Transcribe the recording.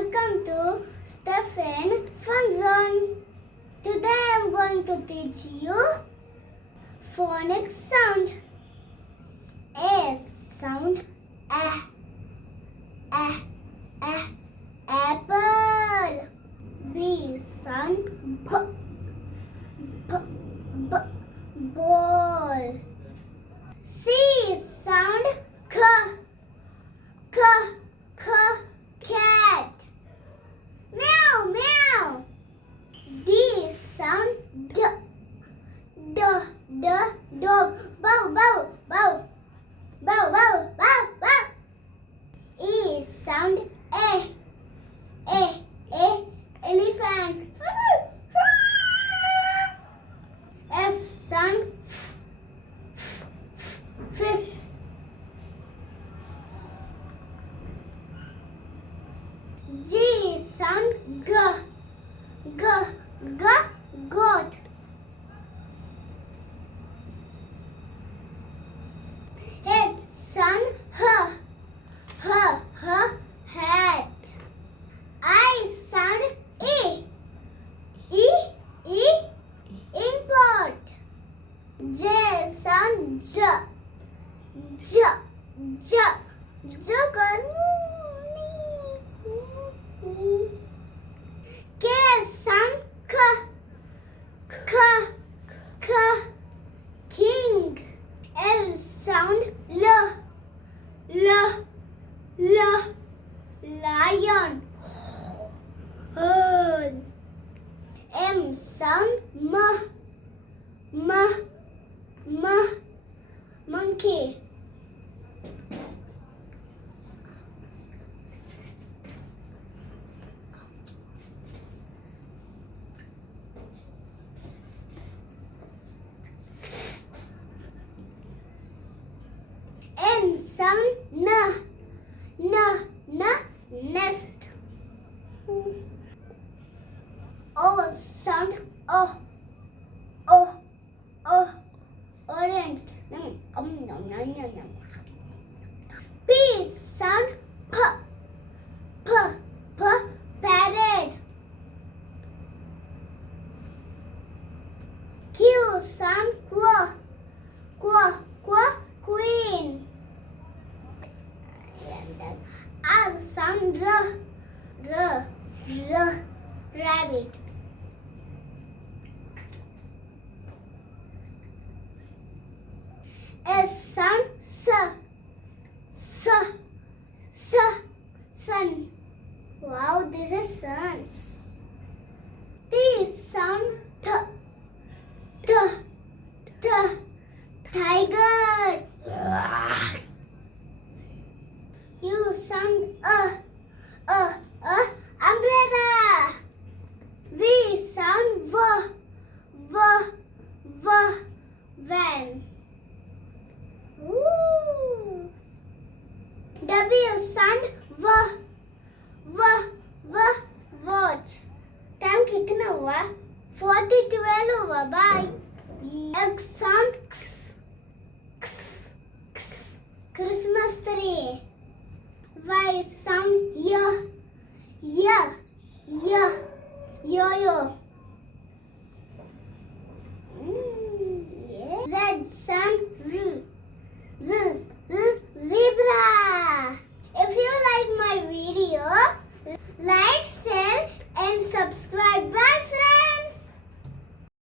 Welcome to Stephen Fun Zone. Today I am going to teach you phonics sound. A sound, apple. B sound, ball. C sound, cat. Meow, meow. D sound, dog. Bow, bow, bow. Bow, bow, bow, bow. E sound, elephant. F sound, fish. G sound, goat. H sound, hat. I sound, import. J sound, joker. K sound, king. L sound, lion. M sound, monkey. N sound, nest. O sound, orange. P sound, parrot. Q sound, queen. R sound, rabbit. S sound, sun. Wow, this is suns. T sound, tiger. U sound, umbrella. V sound, van. Ooh. W sound, watch. Time कितना हुआ? 40:12 हुआ. Bye. X sound,